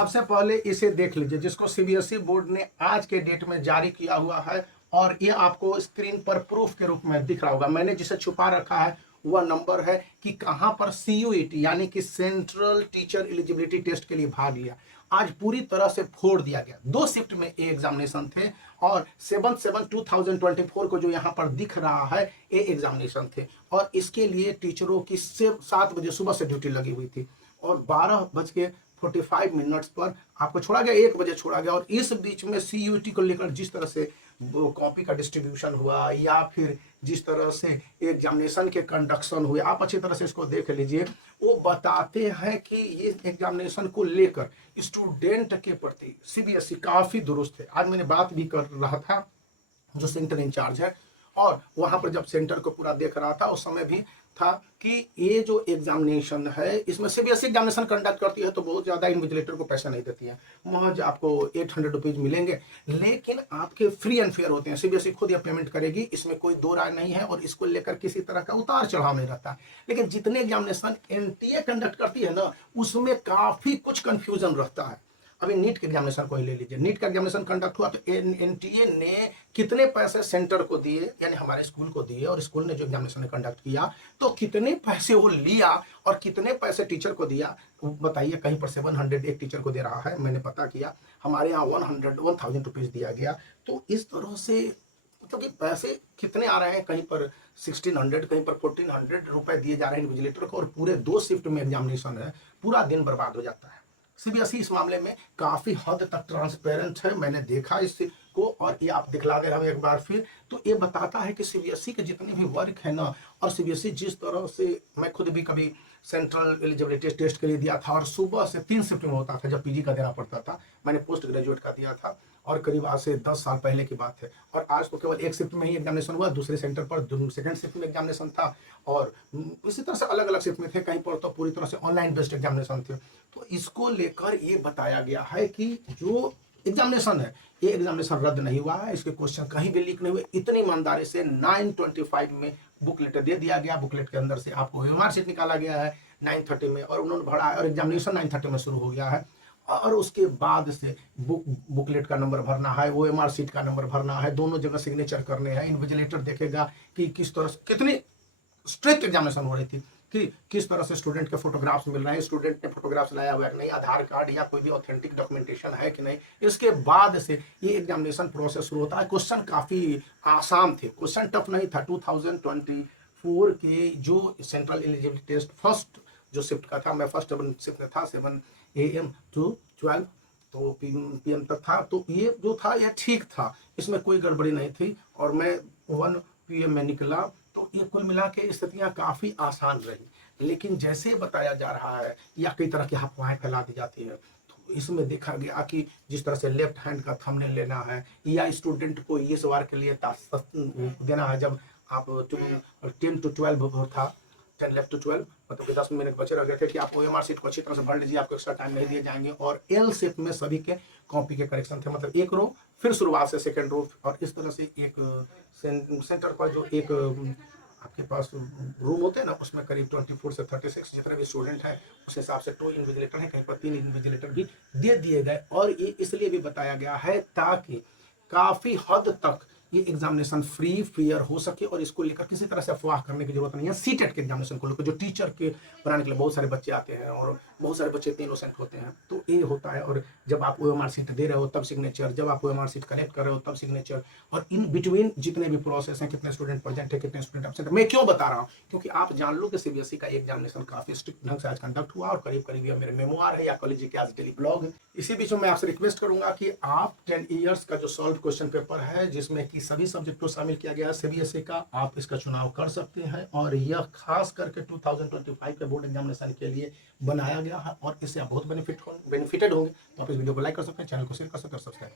सबसे पहले इसे देख लीजिए जिसको सीबीएसई बोर्ड ने आज के डेट में जारी किया हुआ है और ये आपको स्क्रीन पर प्रूफ के रूप में दिख रहा होगा। मैंने जिसे छुपा रखा है वह नंबर है कि कहां पर सीयूईटी यानी कि सेंट्रल टीचर एलिजिबिलिटी टेस्ट के लिए भाग लिया। आज पूरी तरह से फोड़ दिया गया। 2 शिफ्ट में ये एग्जामिनेशन थे और 7/7/2024 को जो यहाँ पर दिख रहा है ये एग्जामिनेशन थे और इसके लिए टीचरों की 7 बजे सुबह से ड्यूटी लगी हुई थी और 12:45 पर आपको छोड़ा गया, 1 बजे छोड़ा गया। और इस बीच में सीयूटी को लेकर जिस तरह से कॉपी का डिस्ट्रीब्यूशन हुआ या फिर जिस तरह से एग्जामिनेशन के कंडक्शन हुए, आप अच्छी तरह से इसको देख लीजिए। वो बताते हैं कि ये एग्जामिनेशन को लेकर स्टूडेंट के प्रति सीबीएसई काफी दुरुस्त है। आज मैंने बात भी कर रहा था जो सेंटर इंचार्ज है और वहां पर जब सेंटर को पूरा देख रहा था उस समय भी था कि ये जो एग्जामिनेशन है इसमें सीबीएसई एग्जामिनेशन कंडक्ट करती है तो बहुत ज्यादा इन्विजिलेटर को पैसा नहीं देती है, महज आपको 800 रुपीज मिलेंगे, लेकिन आपके फ्री एंड फेयर होते हैं। सीबीएसई खुद यह पेमेंट करेगी, इसमें कोई दो राय नहीं है और इसको लेकर किसी तरह का उतार चढ़ाव नहीं रहता। लेकिन जितने एग्जामिनेशन एनटीए कंडक्ट करती है ना उसमें काफी कुछ कंफ्यूजन रहता है। अभी नीट के एग्जामिनेशन को ही ले लीजिए। नीट का एग्जामिनेशन कंडक्ट हुआ तो एनटीए ने कितने पैसे सेंटर को दिए यानी हमारे स्कूल को दिए और स्कूल ने जो एग्जामिनेशन कंडक्ट किया तो कितने पैसे वो लिया और कितने पैसे टीचर को दिया बताइए। कहीं पर 700 एक टीचर को दे रहा है, मैंने पता किया, हमारे यहाँ 1000 रुपीज दिया गया। तो इस तरह से मतलब कि पैसे कितने आ रहे हैं, कहीं पर 1600 कहीं पर 1400 रुपए दिए जा रहे हैं इन्विजिलेटर को और पूरे 2 शिफ्ट में एग्जामिनेशन है, पूरा दिन बर्बाद हो जाता है। सीबीएसई इस मामले में काफी हद तक ट्रांसपेरेंट है, मैंने देखा इसको और ये आप दिखला दे रहा हूं एक बार फिर। तो ये बताता है कि सीबीएसई के जितने भी वर्क है ना और सीबीएसई जिस तरह से, मैं खुद भी कभी सेंट्रल एलिजिबिलिटी टेस्ट के लिए दिया था और सुबह से 3 शिफ्ट में होता था जब पीजी का देना पड़ता था, मैंने पोस्ट ग्रेजुएट का दिया था और करीब आज से 10 साल पहले की बात है। और आज तो केवल 1 शिफ्ट में ही एग्जामिनेशन हुआ, दूसरे सेंटर पर सेकंड शिफ्ट में एग्जामिनेशन था और इसी तरह से अलग अलग शिफ्ट में थे, कहीं पर तो पूरी तरह से ऑनलाइन बेस्ड एग्जामिनेशन थे। तो इसको लेकर ये बताया गया है कि जो एग्जामिनेशन है ये एग्जामिनेशन रद्द नहीं हुआ है, इसके क्वेश्चन कहीं भी लीक नहीं हुए। इतनी ईमानदारी से 925 में बुकलेट दे दिया गया, बुकलेट के अंदर से आपको ओएमआर शीट निकाला गया है 930 में और उन्होंने भरा है और एग्जामिनेशन 930 में शुरू हो गया है और उसके बाद से बुकलेट का नंबर भरना है, ओएमआर शीट का नंबर भरना है, दोनों जगह सिग्नेचर करने हैं। इन्विजिलेटर देखेगा कि किस तरह से कितनी स्ट्रिक्ट एग्जामिनेशन हो रही थी कि किस तरह से स्टूडेंट के फोटोग्राफ्स मिल रहे हैं, स्टूडेंट ने फोटोग्राफ्स लाया हुआ है कि नहीं, आधार कार्ड या कोई भी ऑथेंटिक डॉक्यूमेंटेशन है कि नहीं। इसके बाद से ये एग्जामिनेशन प्रोसेस शुरू होता है। क्वेश्चन काफी आसान थे, क्वेश्चन टफ नहीं था। 2024 के जो सेंट्रल एलिजिबिलिटी टेस्ट फर्स्ट जो शिफ्ट का था, मैं फर्स्ट शिफ्ट में था 7 AM to 12 तो PM तक था, तो ये जो था यह ठीक था, इसमें कोई गड़बड़ी नहीं थी और मैं 1 PM में निकला। तो ये कुल मिला के स्थितियां काफी आसान रही। लेकिन जैसे बताया जा रहा है या कई तरह की अफवाहें फैला दी जाती है तो इसमें देखा गया कि जिस तरह से लेफ्ट हैंड का थंबनेल लेना है या स्टूडेंट को ये सवार के लिए देना है, जब आप 10 to 12 था, 10 left to 12 मतलब कि 10 मिनट बचे रह गए थे कि आप ओएमआर शीट को अच्छी तरह से भर लीजिए, आपको एक्स्ट्रा टाइम नहीं दिए जाएंगे। और एल शेप में सभी के कॉपी के करेक्शन थे, मतलब एक रो फिर शुरुआत से सेकंड रो और इस तरह से एक सेंटर का जो एक आपके पास रूम होते हैं ना उसमें करीब 24 से 36 जितने भी स्टूडेंट हैं उस हिसाब से 2 इन्विजिलेटर हैं, कहीं पर 3 इन्विजिलेटर भी दे दिए गए। और ये इसलिए भी बताया गया है ताकि काफी हद तक ये एग्जामिनेशन फ्री फेयर हो सके और इसको लेकर किसी तरह से अफवाह करने की जरूरत नहीं है। सीटेट के एग्जामिनेशन को लेकर जो टीचर के बनाने के लिए बहुत सारे बच्चे आते हैं और बहुत सारे बच्चे इतने इनोसेंट होते हैं, तो ये होता है। और जब आप ओएमआर शीट दे रहे हो तब सिग्नेचर, जब आप ओएमआर शीट कलेक्ट कर रहे हो तब सिग्नेचर, और इन बिटवीन जितने भी प्रोसेस हैं, कितने स्टूडेंट प्रेजेंट है, कितने स्टूडेंट एब्सेंट है। मैं क्यों बता रहा हूँ, क्योंकि आप जान लो कि सीबीएसई का एग्जामिनेशन काफी स्ट्रिक्ट ढंग से आज कंडक्ट हुआ और करीब करीब यह मेरे मेमोआर है या कॉलेज के आज डेली ब्लॉग है। इसी बीच में मैं आपसे रिक्वेस्ट करूंगा कि आप 10 ईयर्स का जो सॉल्व क्वेश्चन पेपर है जिसमें कि सभी सब्जेक्ट को शामिल किया गया है सीबीएसई का, आप इसका चुनाव कर सकते हैं और यह खास करके 2025 के बोर्ड एग्जामिनेशन के लिए बनाया गया है और इससे आप बहुत बेनिफिटेड होंगे। तो आप इस वीडियो को लाइक कर सकते हैं, चैनल को शेयर कर सकते हैं और सब्सक्राइब